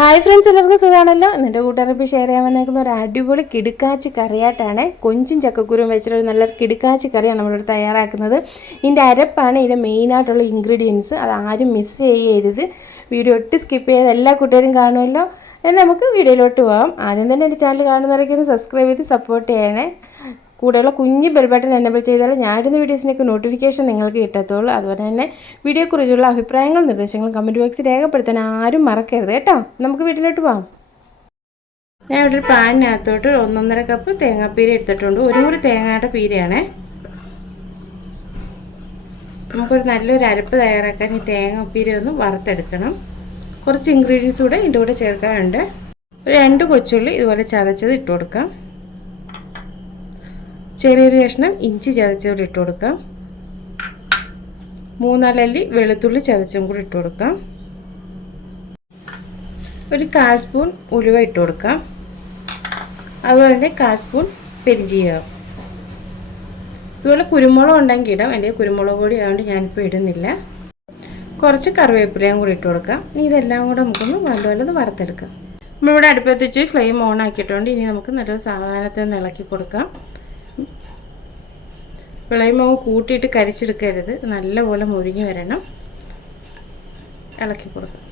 Hi friends, എല്ലാവർക്കും സുഖമാണല്ലോ. എൻ്റെ കൂട്ടുകാരപ്പോൾ ഷെയർ ചെയ്യാൻ വന്നേക്കുന്ന ഒരു അടിപൊളി കിടുക്കാച്ചി കറിയായിട്ടാണ്. കൊഞ്ചും ചക്കക്കുരും വെച്ചിട്ടൊരു നല്ല കിടുക്കാച്ചി കറിയാണ് നമ്മളിവിടെ തയ്യാറാക്കുന്നത്. ഇതിൻ്റെ അരപ്പാണ് ഇതിൻ്റെ മെയിനായിട്ടുള്ള ഇൻഗ്രീഡിയൻസ്. അത് ആരും മിസ് ചെയ്യരുത്. വീഡിയോ ഒട്ടും സ്കിപ്പ് ചെയ്ത് എല്ലാ കൂട്ടുകാരും കാണുമല്ലോ. എന്നാൽ നമുക്ക് വീഡിയോയിലോട്ട് പോകാം. ആദ്യം തന്നെ എൻ്റെ ചാനൽ കാണുന്നവരൊക്കെ ഒന്ന് സബ്സ്ക്രൈബ് ചെയ്ത് സപ്പോർട്ട് ചെയ്യണേ. കൂടെയുള്ള കുഞ്ഞ് ബെൽ ബട്ടൺ എനേബിൾ ചെയ്താൽ ഞാനിടുന്ന വീഡിയോസിനൊക്കെ നോട്ടിഫിക്കേഷൻ നിങ്ങൾക്ക് കിട്ടത്തുള്ളൂ. അതുപോലെ തന്നെ വീഡിയോയെക്കുറിച്ചുള്ള അഭിപ്രായങ്ങളും നിർദ്ദേശങ്ങളും കമൻറ്റ് ബോക്സിൽ രേഖപ്പെടുത്താൻ ആരും മറക്കരുത് കേട്ടോ. നമുക്ക് വീട്ടിലോട്ട് പോകാം. ഞാൻ ഇവിടെ ഒരു പാനിനകത്തോട്ട് 1.5 കപ്പ് തേങ്ങാപ്പീര എടുത്തിട്ടുണ്ട്. ഒരു മുറി തേങ്ങയുടെ പീരയാണേ. നമുക്കൊരു നല്ലൊരു അരപ്പ് തയ്യാറാക്കാൻ ഈ തേങ്ങാപ്പീര ഒന്ന് വറുത്തെടുക്കണം. കുറച്ച് ഇൻഗ്രീഡിയൻസ് കൂടെ ഇതിൻ്റെ കൂടെ ചേർക്കാനുണ്ട്. ഒരു 2 കൊച്ചുള്ളി ഇതുപോലെ ചതച്ചത് ഇട്ട് കൊടുക്കാം. ചെറിയൊരു കഷ്ണം ഇഞ്ചി ചതച്ചോട് ഇട്ട് കൊടുക്കാം. 3-4 അല്ലി വെളുത്തുള്ളി ചതച്ചും കൂടി ഇട്ട് കൊടുക്കാം. ഒരു 1/4 സ്പൂൺ ഉലുവ ഇട്ട് കൊടുക്കാം. അതുപോലെ തന്നെ 1/4 സ്പൂൺ പെരിഞ്ജീരകം. ഇതുപോലെ കുരുമുളക് ഉണ്ടെങ്കിൽ ഇടാം. എൻ്റെ കുരുമുളക് പൊടി ആയതുകൊണ്ട് ഞാനിപ്പോൾ ഇടുന്നില്ല. കുറച്ച് കറിവേപ്പിലയും കൂടി ഇട്ട് കൊടുക്കാം. ഇനി ഇതെല്ലാം കൂടെ നമുക്കൊന്ന് നല്ലപോലെ വറുത്തെടുക്കാം. നമ്മളിവിടെ അടുപ്പത്ത് വെച്ച് ഫ്ലെയിം ഓൺ ആക്കിയിട്ടുണ്ട്. ഇനി നമുക്ക് നല്ലൊരു സാവധാനത്തിൽ ഒന്ന് ഇളക്കി കൊടുക്കാം. ഫ്ലെയിം കൂട്ടിയിട്ട് കരിച്ചെടുക്കരുത്. നല്ലപോലെ മുരിഞ്ഞ് വരണം. ഇളക്കി കൊടുക്കാം.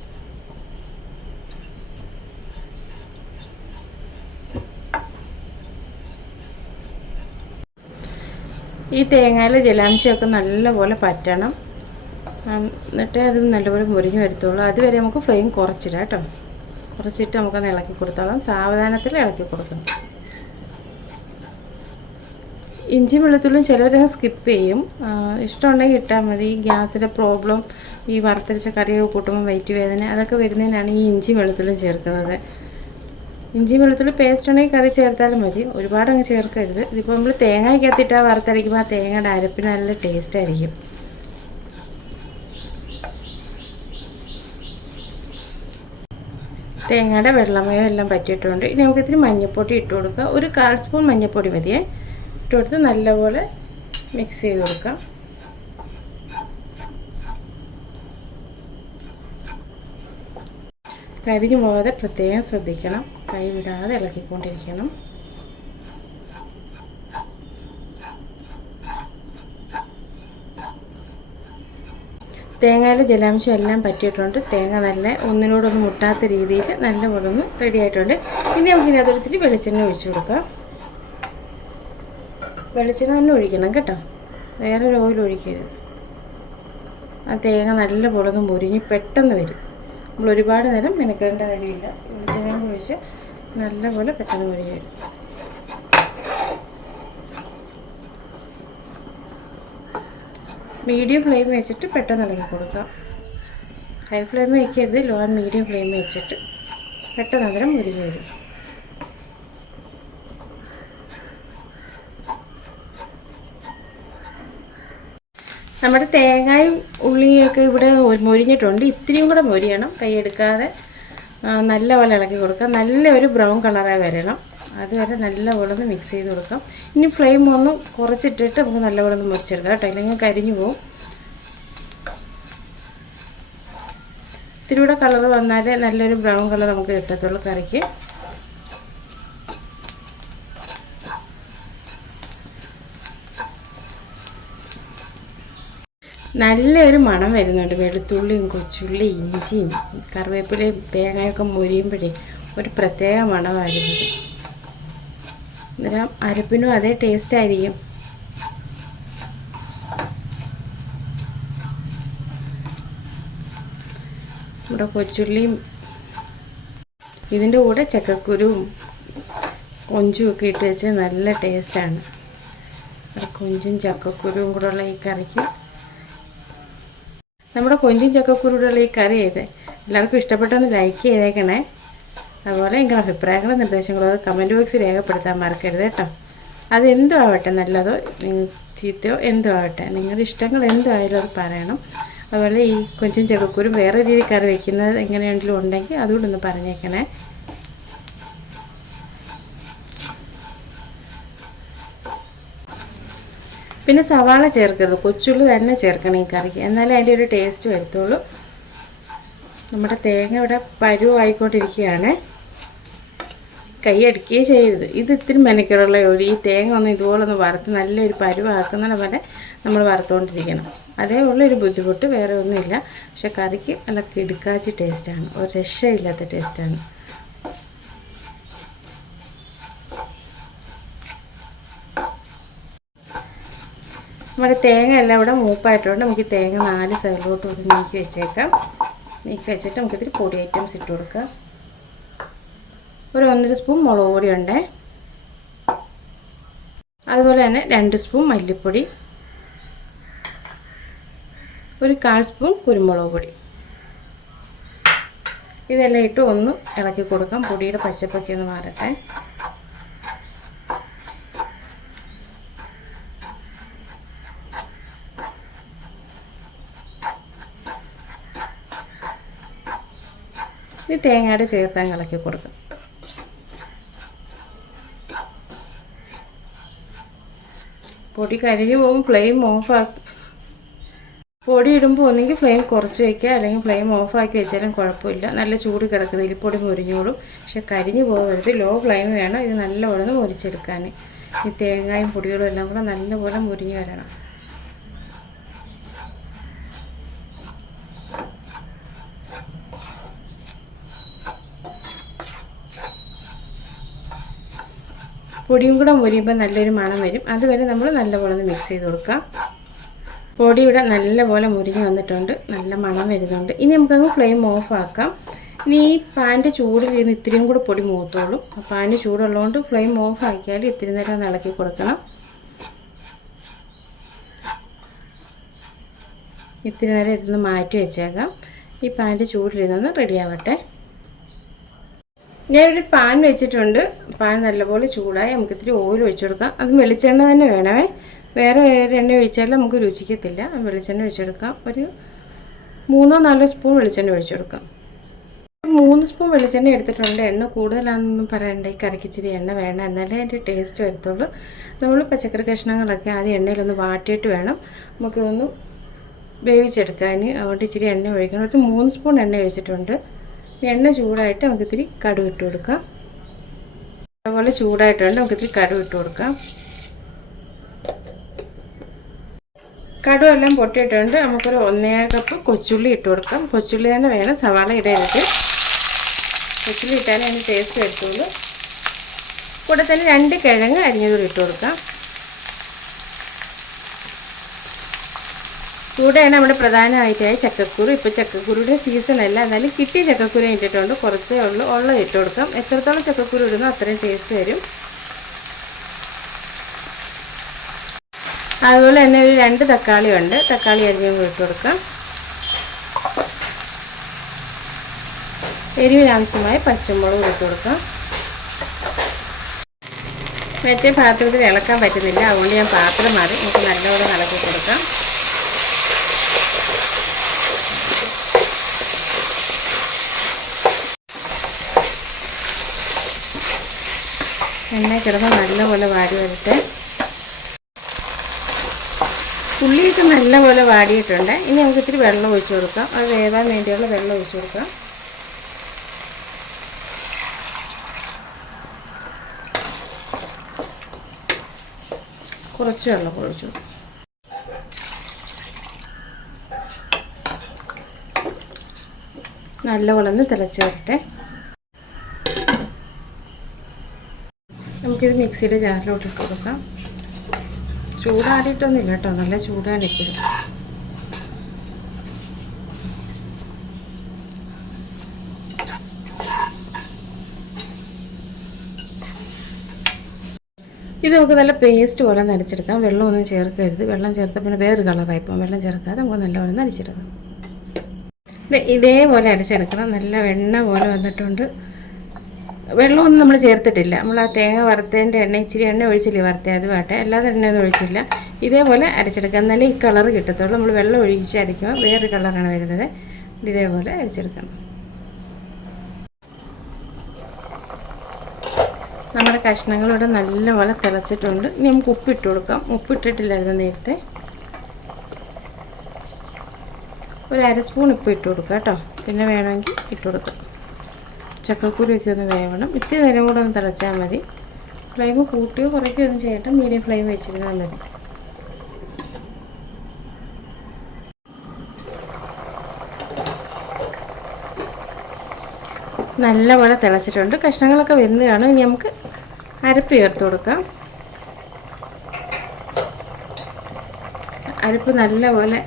ഈ തേങ്ങയിലെ ജലാംശമൊക്കെ നല്ലപോലെ പറ്റണം. എന്നിട്ട് അത് നല്ലപോലെ മുരിഞ്ഞ് വരത്തുള്ളൂ. അതുവരെ നമുക്ക് ഫ്ലെയിം കുറച്ചിടാം കേട്ടോ. കുറച്ചിട്ട് നമുക്കൊന്ന് ഇളക്കി കൊടുത്തോളാം. സാവധാനത്തിൽ ഇളക്കി കൊടുക്കണം. ഇഞ്ചി വെളുത്തുള്ളിയും ചിലവരങ്ങ് സ്കിപ്പ് ചെയ്യും. ഇഷ്ടമുണ്ടെങ്കിൽ ഇട്ടാൽ മതി. ഗ്യാസിൻ്റെ പ്രോബ്ലം, ഈ വറുത്തരച്ച കറിയൊക്കെ കൂട്ടുമ്പോൾ വയറ്റ് വേദന അതൊക്കെ വരുന്നതിനാണ് ഈ ഇഞ്ചി വെളുത്തുള്ളിയും ചേർക്കുന്നത്. ഇഞ്ചി വെളുത്തുള്ളി പേസ്റ്റ് ഉണ്ടെങ്കിൽ കറി ചേർത്താലും മതി. ഒരുപാട് അങ്ങ് ചേർക്കരുത്. ഇതിപ്പോൾ നമ്മൾ തേങ്ങയ്ക്കകത്തിട്ടാൽ വറുത്തരയ്ക്കുമ്പോൾ ആ തേങ്ങയുടെ അരപ്പിന് നല്ല ടേസ്റ്റ് ആയിരിക്കും. തേങ്ങയുടെ വെള്ളമയം എല്ലാം പറ്റിയിട്ടുണ്ട്. ഇനി നമുക്ക് ഇത്തിരി മഞ്ഞൾപ്പൊടി ഇട്ട് കൊടുക്കുക. ഒരു 1/4 സ്പൂൺ മഞ്ഞൾപ്പൊടി മതിയേ. ഇട്ട് കൊടുത്ത് നല്ലപോലെ മിക്സ് ചെയ്ത് കൊടുക്കാം. കരിഞ്ഞു പോകാതെ പ്രത്യേകം ശ്രദ്ധിക്കണം. കൈ വിടാതെ ഇളക്കിക്കൊണ്ടിരിക്കണം. തേങ്ങയിലെ ജലാംശം എല്ലാം പറ്റിയിട്ടുണ്ട്. തേങ്ങ നല്ല ഒന്നിനോടൊന്നും മുട്ടാത്ത രീതിയിൽ നല്ലപോലെ ഒന്ന് റെഡി ആയിട്ടുണ്ട്. ഇനി നമുക്ക് ഇതിനകത്തൊരിത്തിരി വെളിച്ചെണ്ണ ഒഴിച്ചു കൊടുക്കാം. വെളിച്ചെണ്ണ തന്നെ ഒഴിക്കണം കേട്ടോ. വേറൊരു ഓയിൽ ഒഴിക്കരുത്. ആ തേങ്ങ നല്ലപോലെ ഒന്ന് മുരിഞ്ഞ് പെട്ടെന്ന് വരും. നമ്മൾ ഒരുപാട് നേരം മെനക്കേണ്ട കാര്യമില്ല. വെളിച്ചെണ്ണ ഒഴിച്ച് നല്ലപോലെ പെട്ടെന്ന് മുരിഞ്ഞ് വരും. മീഡിയം ഫ്ലെയിം വെച്ചിട്ട് പെട്ടെന്ന് ഇളക്കി കൊടുക്കാം. ഹൈ ഫ്ലെയിം വയ്ക്കരുത്. ലോ ആൻഡ് മീഡിയം ഫ്ലെയിം വെച്ചിട്ട് പെട്ടെന്ന് അന്നേരം മുരിഞ്ഞ് വരും. നമ്മുടെ തേങ്ങയും ഉള്ളിയൊക്കെ ഇവിടെ മൊരിഞ്ഞിട്ടുണ്ട്. ഇത്തിരിയും കൂടെ മൊരിയണം. കൈയെടുക്കാതെ നല്ലപോലെ ഇളക്കി കൊടുക്കാം. നല്ലൊരു ബ്രൗൺ കളറായി വരണം. അതുവരെ നല്ലപോലെ ഒന്ന് മിക്സ് ചെയ്ത് കൊടുക്കാം. ഇനി ഫ്ലെയിം ഒന്ന് കുറച്ചിട്ടിട്ട് നമുക്ക് നല്ലപോലെ ഒന്ന് മുറിച്ചെടുക്കാം കേട്ടോ. ഇല്ലെങ്കിൽ കരിഞ്ഞു പോകും. ഇത്തിരി കൂടെ കളർ വന്നാലേ നല്ലൊരു ബ്രൗൺ കളർ നമുക്ക് കിട്ടത്തുള്ളൂ കറിക്ക്. നല്ലൊരു മണം വരുന്നുണ്ട്. വെളുത്തുള്ളിയും കൊച്ചുള്ളി ഇഞ്ചിയും കറിവേപ്പിലയും തേങ്ങയൊക്കെ മൊരിയുമ്പോഴേ ഒരു പ്രത്യേക മണമായിരുന്നു. അന്നേരം അരപ്പിനും അതേ ടേസ്റ്റ് ആയിരിക്കും. ഇവിടെ കൊച്ചുള്ളിയും ഇതിൻ്റെ കൂടെ ചക്കക്കുരുവും കൊഞ്ചും ഒക്കെ ഇട്ട് വെച്ച് നല്ല ടേസ്റ്റാണ്. കൊഞ്ചും ചക്കക്കുരുവും കൂടെ ഉള്ള ഈ കറിക്ക്, നമ്മുടെ കൊഞ്ചും ചക്കക്കുരുള്ള ഈ കറി ചെയ്ത് എല്ലാവർക്കും ഇഷ്ടപ്പെട്ടൊന്ന് ലൈക്ക് ചെയ്തേക്കണേ. അതുപോലെ നിങ്ങളുടെ അഭിപ്രായങ്ങളും നിർദ്ദേശങ്ങളും അത് കമൻറ്റ് ബോക്സിൽ രേഖപ്പെടുത്താൻ മറക്കരുത് കേട്ടോ. അതെന്തോ ആവട്ടെ, നല്ലതോ ചീത്തയോ എന്തോ ആവട്ടെ, നിങ്ങളുടെ ഇഷ്ടങ്ങൾ എന്തോ ആയാലും അത് പറയണം. അതുപോലെ ഈ കൊഞ്ചും ചക്കക്കുരും വേറെ രീതിയിൽ കറി വയ്ക്കുന്നത് എങ്ങനെയെങ്കിലും ഉണ്ടെങ്കിൽ അതുകൂടെ ഒന്ന് പറഞ്ഞേക്കണേ. പിന്നെ സവാള ചേർക്കരുത്. കൊച്ചുള്ളി തന്നെ ചേർക്കണം ഈ കറിക്ക്. എന്നാലേ അതിൻ്റെ ഒരു ടേസ്റ്റ് വരത്തുള്ളൂ. നമ്മുടെ തേങ്ങ ഇവിടെ പരുവായിക്കൊണ്ടിരിക്കുകയാണ്. കൈയടിക്കുകയും ചെയ്യരുത്. ഇത് ഇത്തിരി മെനക്കെടുള്ള ജോലി. ഈ തേങ്ങ ഒന്ന് ഇതുപോലെ ഒന്ന് വറുത്ത് നല്ലൊരു പരുവാക്കുന്ന പോലെ നമ്മൾ വറുത്തുകൊണ്ടിരിക്കണം. അതേ ഉള്ളൊരു ബുദ്ധിമുട്ട്, വേറെ ഒന്നുമില്ല. പക്ഷെ കറിക്ക് നല്ല കിടുക്കാച്ചി ടേസ്റ്റാണ്, ഒരു രക്ഷയില്ലാത്ത ടേസ്റ്റാണ്. നമ്മുടെ തേങ്ങ എല്ലാം ഇവിടെ മൂപ്പായിട്ടുണ്ട്. നമുക്ക് ഈ തേങ്ങ 4 സൈഡിലോട്ട് ഒന്ന് നീക്കി വെച്ചേക്കാം. നീക്കി വെച്ചിട്ട് നമുക്കിതിരി പൊടി ഐറ്റംസ് ഇട്ട് കൊടുക്കാം. ഒരു 1.5 സ്പൂൺ മുളക് പൊടി ഉണ്ട്. അതുപോലെ തന്നെ 2 സ്പൂൺ മല്ലിപ്പൊടി, ഒരു 1/4 സ്പൂൺ കുരുമുളക് പൊടി. ഇതെല്ലാം ഇട്ട് ഒന്ന് ഇളക്കി കൊടുക്കാം. പൊടിയുടെ പച്ചപ്പൊക്കെ ഒന്ന് മാറട്ടെ. ഇത് തേങ്ങയുടെ ചേർത്ത് ഇളക്കി കൊടുക്കാം. പൊടി കരിഞ്ഞു പോകും. ഫ്ലെയിം ഓഫാക്കി പൊടി ഇടുമ്പോൾ ഒന്നെങ്കിൽ ഫ്ലെയിം കുറച്ച് വയ്ക്കുക, അല്ലെങ്കിൽ ഫ്ലെയിം ഓഫാക്കി വെച്ചാലും കുഴപ്പമില്ല. നല്ല ചൂട് കിടക്കുന്ന ഇലിപ്പൊടി മുരിഞ്ഞോളും. പക്ഷെ കരിഞ്ഞു പോകരുത്. ലോ ഫ്ലെയിം വേണം ഇത് നല്ലപോലെ മുരിച്ചെടുക്കാൻ. ഈ തേങ്ങയും പൊടികളും എല്ലാം കൂടെ നല്ലപോലെ മുരിഞ്ഞ് വരണം. പൊടിയും കൂടെ മുരിയുമ്പോൾ നല്ലൊരു മണം വരും. അതുവരെ നമ്മൾ നല്ലപോലെ ഒന്ന് മിക്സ് ചെയ്ത് കൊടുക്കാം. പൊടി ഇവിടെ നല്ലപോലെ മുരിഞ്ഞ് വന്നിട്ടുണ്ട്, നല്ല മണം വരുന്നുണ്ട്. ഇനി നമുക്കങ്ങ് ഫ്ലെയിം ഓഫ് ആക്കാം. ഇനി ഈ പാൻ്റെ ചൂടിലിരുന്ന് ഇത്തിരിയും കൂടെ പൊടി മൂത്തോളും. പാന് ചൂടുള്ളതുകൊണ്ട് ഫ്ലെയിം ഓഫ് ആക്കിയാൽ ഇത്തിരി നേരം ഒന്ന് ഇളക്കി കൊടുക്കണം. ഇത്തിരി നേരം ഇരുന്ന് മാറ്റി വെച്ചേക്കാം. ഈ പാൻ്റെ ചൂടിലിരുന്ന് റെഡിയാവട്ടെ. ഞാനൊരു പാൻ വെച്ചിട്ടുണ്ട്. പാൻ നല്ലപോലെ ചൂടായി. നമുക്ക് ഇത്തിരി ഓയിൽ ഒഴിച്ചു കൊടുക്കാം. അത് വെളിച്ചെണ്ണ തന്നെ വേണമേ, വേറെ എണ്ണ ഒഴിച്ചാൽ നമുക്ക് രുചിക്കത്തില്ല. വെളിച്ചെണ്ണ ഒഴിച്ചെടുക്കാം. ഒരു 3-4 സ്പൂൺ വെളിച്ചെണ്ണ ഒഴിച്ചു കൊടുക്കാം. 3 സ്പൂൺ വെളിച്ചെണ്ണ എടുത്തിട്ടുണ്ട്. എണ്ണ കൂടുതലാണെന്നൊന്നും പറയണ്ട. ഈ കറിക്ക് ഇച്ചിരി എണ്ണ വേണം, എന്നാലേ അതിൻ്റെ ടേസ്റ്റ് വരത്തുള്ളൂ. നമ്മൾ പച്ചക്കറി കഷ്ണങ്ങളൊക്കെ ആദ്യം എണ്ണയിലൊന്ന് വാട്ടിയിട്ട് വേണം നമുക്കിതൊന്ന് വേവിച്ചെടുക്കാൻ. അതുകൊണ്ട് ഇച്ചിരി എണ്ണ ഒഴിക്കണം. ഒരു 3 സ്പൂൺ എണ്ണ ഒഴിച്ചിട്ടുണ്ട്. എണ്ണ ചൂടായിട്ട് നമുക്കിത്തിരി കടുക് ഇട്ട് കൊടുക്കാം. അതുപോലെ ചൂടായിട്ടുണ്ട്. നമുക്കിത്തിരി കടുക് ഇട്ട് കൊടുക്കാം. കടുക് എല്ലാം പൊട്ടിയിട്ടുണ്ട്. നമുക്കൊരു 1 കപ്പ് കൊച്ചുള്ളി ഇട്ട് കൊടുക്കാം. കൊച്ചുള്ളി തന്നെ വേണം, സവാള ഇടരുത്. കൊച്ചുള്ളി ഇട്ടാലേ അതിന് ടേസ്റ്റ് വരുത്തുള്ളൂ. കൂടെ തന്നെ 2 കിഴങ്ങ് അരിഞ്ഞതുകൂടി ഇട്ട് കൊടുക്കാം. കൂടെയാണ് നമ്മുടെ പ്രധാനമായിട്ടായ ചക്കക്കുരു. ഇപ്പോൾ ചക്കക്കുരുയുടെ സീസണല്ല, എന്നാലും കിട്ടിയ ചക്കക്കുരു ഇട്ടിട്ടുണ്ട്. കുറച്ചേ ഉള്ള ഇട്ട് കൊടുക്കാം. എത്രത്തോളം ചക്കക്കുരു ഇടുന്നോ അത്രയും ടേസ്റ്റ് വരും. അതുപോലെ തന്നെ ഒരു 2 തക്കാളി ഉണ്ട്. തക്കാളി അരിഞ്ഞും ഇട്ട് കൊടുക്കാം. എരിവിനാവശ്യമായ പച്ചമുളക് ഇട്ട് കൊടുക്കാം. മറ്റേ പാത്രത്തിൽ ഇളക്കാൻ പറ്റുന്നില്ല, അതുകൊണ്ട് ഞാൻ പാത്രം മാറി നമുക്ക് നല്ലപോലെ ഇളക്കി കൊടുക്കാം. എണ്ണ കിടന്ന് നല്ലപോലെ വാടി വരട്ടെ. ഉള്ളിയൊക്കെ നല്ലപോലെ വാടിയിട്ടുണ്ട്. ഇനി നമുക്ക് ഇത്തിരി വെള്ളം ഒഴിച്ചു കൊടുക്കാം. അത് വേവാൻ വേണ്ടിയുള്ള വെള്ളം ഒഴിച്ചു കൊടുക്കാം. കുറച്ച് വെള്ളം ഒഴിച്ചു. നല്ലപോലെ ഒന്ന് തിളച്ച് വരട്ടെ. നമുക്കിത് മിക്സിയുടെ ജാറിലോട്ട് ഇട്ട് കൊടുക്കാം. ചൂടാറിയിട്ടൊന്നുമില്ല കേട്ടോ, നല്ല ചൂടാണ് ഇപ്പോഴും. ഇത് നമുക്ക് നല്ല പേസ്റ്റ് പോലെ നരച്ചെടുക്കാം. വെള്ളമൊന്നും ചേർക്കരുത്. വെള്ളം ചേർത്താൽ പിന്നെ വേറെ കളറായിപ്പോൾ. വെള്ളം ചേർക്കാതെ നമുക്ക് നല്ലപോലെ നരച്ചെടുക്കാം. ഇതേപോലെ അരച്ചെടുക്കണം. നല്ല വെണ്ണ പോലെ വന്നിട്ടുണ്ട്. വെള്ളമൊന്നും നമ്മൾ ചേർത്തിട്ടില്ല. നമ്മൾ ആ തേങ്ങ വറുത്തതിൻ്റെ എണ്ണ ഇച്ചിരി എണ്ണ ഒഴിച്ചില്ലേ വറുത്തേ, അത് വേട്ടെ, അല്ലാതെ എണ്ണയൊന്നും ഒഴിച്ചില്ല. ഇതേപോലെ അരച്ചെടുക്കാം. എന്നാലേ ഈ കളർ കിട്ടത്തുള്ളൂ. നമ്മൾ വെള്ളം ഒഴിച്ച് അരയ്ക്കുമ്പോൾ വേറെ കളറാണ് വരുന്നത്. ഇതേപോലെ അരച്ചെടുക്കണം. നമ്മുടെ കഷ്ണങ്ങളിവിടെ നല്ലപോലെ തിളച്ചിട്ടുണ്ട്. ഇനി നമുക്ക് ഉപ്പിട്ട് കൊടുക്കാം. ഉപ്പിട്ടിട്ടില്ലായിരുന്നു നേരത്തെ. ഒരു 1/2 സ്പൂൺ ഉപ്പ് ഇട്ട് കൊടുക്കാം കേട്ടോ. പിന്നെ വേണമെങ്കിൽ ഇട്ട് കൊടുക്കാം. ചക്കക്കുരുവൊക്കെ ഒന്ന് വേവണം. ഇത്തിരി നേരം കൂടെ ഒന്ന് തിളച്ചാൽ മതി. ഫ്ലെയിം കൂട്ടിയോ കുറയ്ക്കുകയോ ഒന്നും ചെയ്യട്ടെ, മീഡിയം ഫ്ലെയിം വെച്ചിരുന്നാൽ മതി. നല്ലപോലെ തിളച്ചിട്ടുണ്ട്. കഷ്ണങ്ങളൊക്കെ വെന്ത് കാണും. ഇനി നമുക്ക് അരപ്പ് ചേർത്ത് കൊടുക്കാം. അരപ്പ് നല്ലപോലെ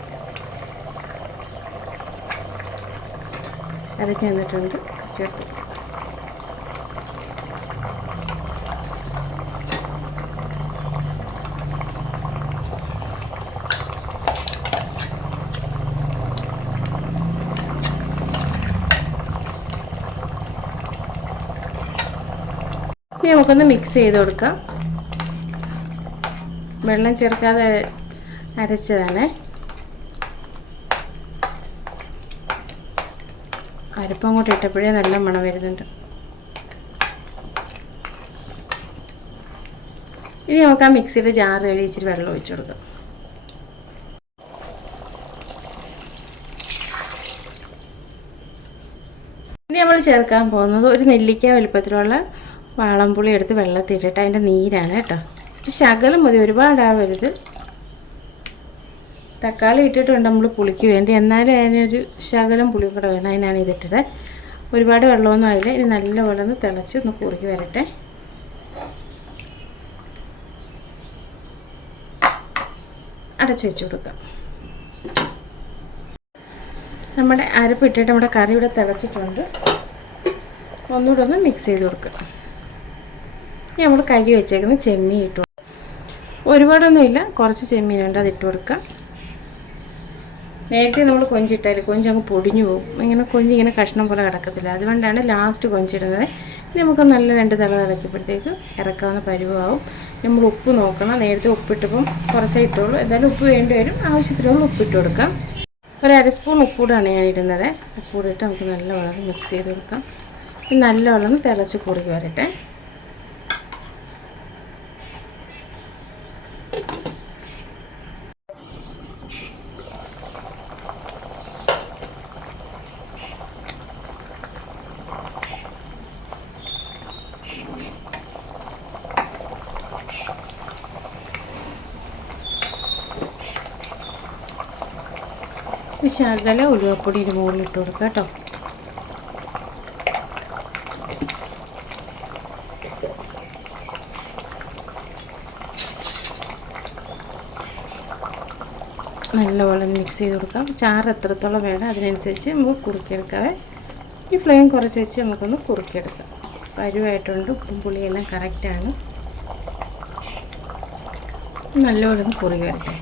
അരഞ്ഞ് വന്നിട്ടുണ്ട്. ചേർത്ത് ഇനി നമുക്കൊന്ന് മിക്സ് ചെയ്ത് കൊടുക്കാം. വെള്ളം ചേർക്കാതെ അരച്ചതാണ്. അരപ്പം അങ്ങോട്ട് ഇട്ടപ്പോഴേ നല്ല മണം വരുന്നുണ്ട്. ഇനി നമുക്ക് ആ മിക്സിയുടെ ജാറ് കഴുകി ഇച്ചിരി വെള്ളം ഒഴിച്ചു കൊടുക്കാം. ഇനി നമ്മൾ ചേർക്കാൻ പോകുന്നത് ഒരു നെല്ലിക്ക വലുപ്പത്തിലുള്ള വാളംപുളി എടുത്ത് വെള്ളത്തിട്ടിട്ട് അതിൻ്റെ നീരാണ് കേട്ടോ. ഒരു ശകലം മതി, ഒരുപാടാവരുത്. തക്കാളി ഇട്ടിട്ടുണ്ട് നമ്മൾ പുളിക്ക് വേണ്ടി, എന്നാലും അതിനൊരു ശകലം പുളിയും കൂടെ വേണം. അതിനാണ് ഇതിട്ടത്. ഒരുപാട് വെള്ളമൊന്നും ആയില്ല. ഇനി നല്ലപോലെ ഒന്ന് തിളച്ച് ഒന്ന് കുറുക്കി വരട്ടെ. അടച്ചു വെച്ച് കൊടുക്കാം. നമ്മുടെ അരപ്പിട്ടിട്ട് നമ്മുടെ കറി ഇവിടെ തിളച്ചിട്ടുണ്ട്. ഒന്നുകൂടെ ഒന്ന് മിക്സ് ചെയ്ത് കൊടുക്കുക. ഇനി നമ്മൾ കഴുകി വെച്ചേക്കുന്ന ചെമ്മീൻ ഇട്ടു. ഒരുപാടൊന്നുമില്ല, കുറച്ച് ചെമ്മീനുണ്ട്, അതിട്ട് കൊടുക്കാം. നേരത്തെ നമ്മൾ കൊഞ്ചിട്ടാൽ കൊഞ്ചങ്ങ് പൊടിഞ്ഞു പോകും. കൊഞ്ചിങ്ങനെ കഷ്ണം പോലെ കിടക്കത്തില്ല. അതുകൊണ്ടാണ് ലാസ്റ്റ് കൊഞ്ചിടുന്നത്. ഇനി നമുക്ക് നല്ല 2 തിള തിളയ്ക്കുമ്പോഴത്തേക്ക് ഇറക്കാവുന്ന പരുവാവും. നമ്മൾ ഉപ്പ് നോക്കണം. നേരത്തെ ഉപ്പിട്ടപ്പം കുറച്ചേ ഇട്ടുള്ളൂ. എന്തായാലും ഉപ്പ് വേണ്ടി വരും. ആവശ്യത്തിനുള്ള ഉപ്പിട്ട് കൊടുക്കാം. ഒരു 1/2 സ്പൂൺ ഉപ്പൂടാണ് ഞാൻ ഇടുന്നത്. ഉപ്പൂടിട്ട് നമുക്ക് നല്ലവണ്ണം മിക്സ് ചെയ്ത് കൊടുക്കാം. നല്ലവണ്ണം തിളച്ച് കുറുകി വരട്ടെ. ശകല ഉലുവപ്പൊടി മുകളിൽ ഇട്ട് കൊടുക്കുക കേട്ടോ. നല്ലപോലെ മിക്സ് ചെയ്ത് കൊടുക്കാം. ചാറ് എത്രത്തോളം വേണം അതിനനുസരിച്ച് നമുക്ക് കുറുക്കിയെടുക്കാവേ. ഈ ഫ്ലെയിം കുറച്ച് വെച്ച് നമുക്കൊന്ന് കുറുക്കിയെടുക്കാം. പരുവായിട്ടുണ്ട്. ഉപ്പും പുളിയെല്ലാം കറക്റ്റാണ്. നല്ലപോലെ ഒന്ന് കുറുകി വരട്ടെ.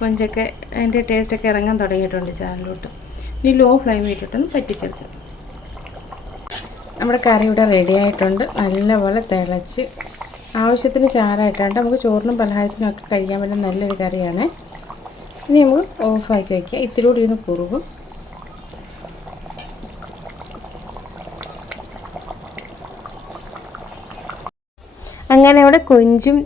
കൊഞ്ചൊക്കെ അതിൻ്റെ ടേസ്റ്റൊക്കെ ഇറങ്ങാൻ തുടങ്ങിയിട്ടുണ്ട് ചാറിലോട്ട്. ഇനി ലോ ഫ്ലെയിമിൽ ഇട്ടിട്ടൊന്ന് പറ്റിച്ചെടുക്കാം. നമ്മുടെ കറി ഇവിടെ റെഡി ആയിട്ടുണ്ട്. നല്ലപോലെ തിളച്ച് ആവശ്യത്തിന് ചാറായിട്ടുണ്ട്. നമുക്ക് ചോറിനും പലഹാരത്തിനും ഒക്കെ കഴിക്കാൻ പറ്റുന്ന നല്ലൊരു കറിയാണ്. ഇനി നമുക്ക് ഓഫാക്കി വയ്ക്കുക. ഇത്തിരി കൂടി ഒന്ന് കുറുകും. അങ്ങനെ ഇവിടെ കൊഞ്ചും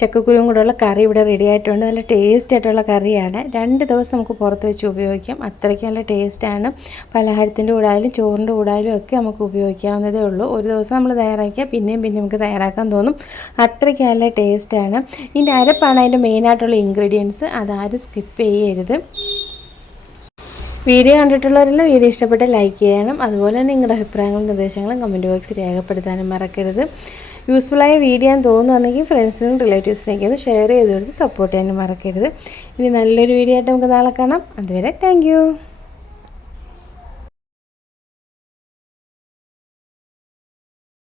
ചക്കക്കുരുവും കൂടെയുള്ള കറി ഇവിടെ റെഡി ആയിട്ടുണ്ട്. നല്ല ടേസ്റ്റ് ആയിട്ടുള്ള കറിയാണ്. 2 ദിവസം നമുക്ക് പുറത്ത് വെച്ച് ഉപയോഗിക്കാം. അത്രയ്ക്ക് നല്ല ടേസ്റ്റാണ്. പലഹാരത്തിൻ്റെ കൂടായാലും ചോറിൻ്റെ കൂടായാലും ഒക്കെ നമുക്ക് ഉപയോഗിക്കാവുന്നതേ ഉള്ളൂ. ഒരു ദിവസം നമ്മൾ തയ്യാറാക്കിയാൽ പിന്നെയും നമുക്ക് തയ്യാറാക്കാൻ തോന്നും. അത്രയ്ക്ക് നല്ല ടേസ്റ്റാണ്. ഇതിൻ്റെ അരപ്പാണ് അതിൻ്റെ മെയിനായിട്ടുള്ള ഇൻഗ്രീഡിയൻസ്. അതാരും സ്കിപ്പ് ചെയ്യരുത്. വീഡിയോ കണ്ടിട്ടുള്ളവരെല്ലാം വീഡിയോ ഇഷ്ടപ്പെട്ട് ലൈക്ക് ചെയ്യണം. അതുപോലെ തന്നെ നിങ്ങളുടെ അഭിപ്രായങ്ങളും നിർദ്ദേശങ്ങളും കമൻറ്റ് ബോക്സിൽ രേഖപ്പെടുത്താനും മറക്കരുത്. യൂസ്ഫുള്ളായ വീഡിയോ എന്ന് തോന്നുകയാണെങ്കിൽ ഫ്രണ്ട്സിനും റിലേറ്റീവ്സിനൊക്കെ ഒന്ന് ഷെയർ ചെയ്ത് കൊടുത്ത് സപ്പോർട്ട് ചെയ്യാനും മറക്കരുത്. ഇനി നല്ലൊരു വീഡിയോ ആയിട്ട് നമുക്ക് നാളെ കാണാം. അതുവരെ താങ്ക്